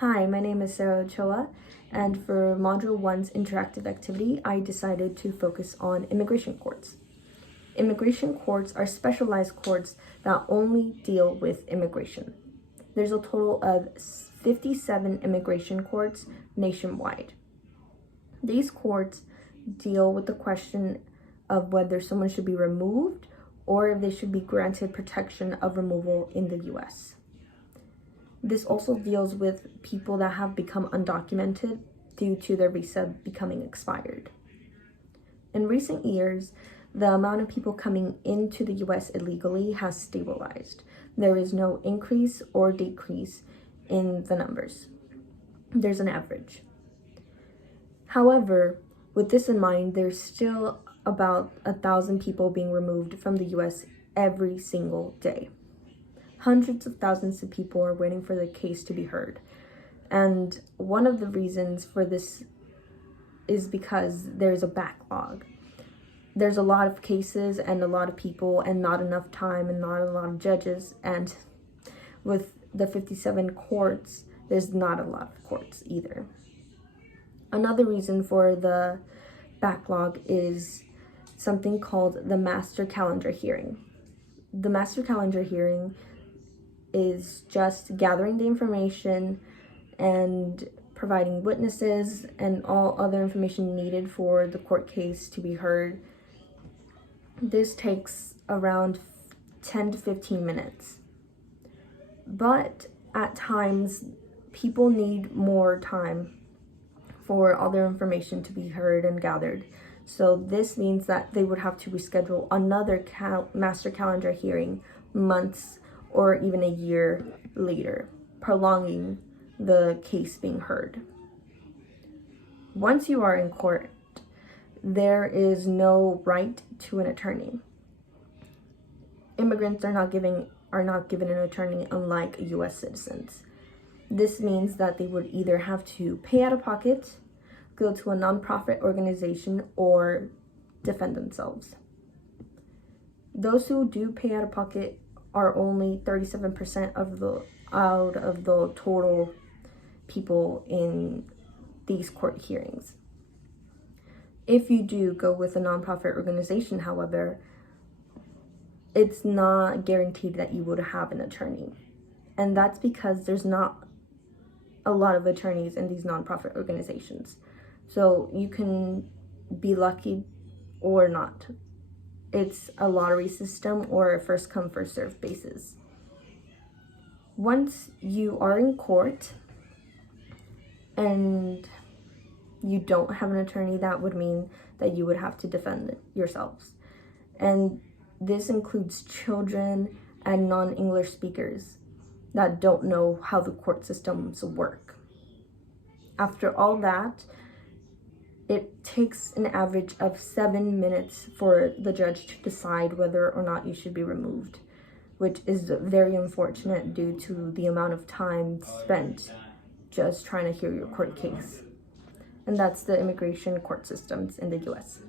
Hi, my name is Sarah Ochoa, and for Module 1's interactive activity, I decided to focus on immigration courts. Immigration courts are specialized courts that only deal with immigration. There's a total of 57 immigration courts nationwide. These courts deal with the question of whether someone should be removed or if they should be granted protection of removal in the US. This also deals with people that have become undocumented due to their visa becoming expired. In recent years, the amount of people coming into the US illegally has stabilized. There is no increase or decrease in the numbers. There's an average. However, with this in mind, there's still about 1,000 people being removed from the US every single day. Hundreds of thousands of people are waiting for the case to be heard. And one of the reasons for this is because there's a backlog. There's a lot of cases and a lot of people and not enough time and not a lot of judges. And with the 57 courts, there's not a lot of courts either. Another reason for the backlog is something called the master calendar hearing. The master calendar hearing is just gathering the information and providing witnesses and all other information needed for the court case to be heard. This takes around 10 to 15 minutes. But at times, people need more time for all their information to be heard and gathered. So this means that they would have to reschedule another master calendar hearing months or even a year later, prolonging the case being heard. Once you are in court, there is no right to an attorney. Immigrants are not given an attorney, unlike US citizens. This means that they would either have to pay out of pocket, go to a nonprofit organization, or defend themselves. Those who do pay out of pocket are only 37% out of the total people in these court hearings. If you do go with a nonprofit organization, however, it's not guaranteed that you would have an attorney. And that's because there's not a lot of attorneys in these nonprofit organizations. So you can be lucky or not. It's a lottery system or a first come, first served basis. Once you are in court and you don't have an attorney, that would mean that you would have to defend yourselves. And this includes children and non-English speakers that don't know how the court systems work. After all that, it takes an average of 7 minutes for the judge to decide whether or not you should be removed, which is very unfortunate due to the amount of time spent just trying to hear your court case. And that's the immigration court systems in the US.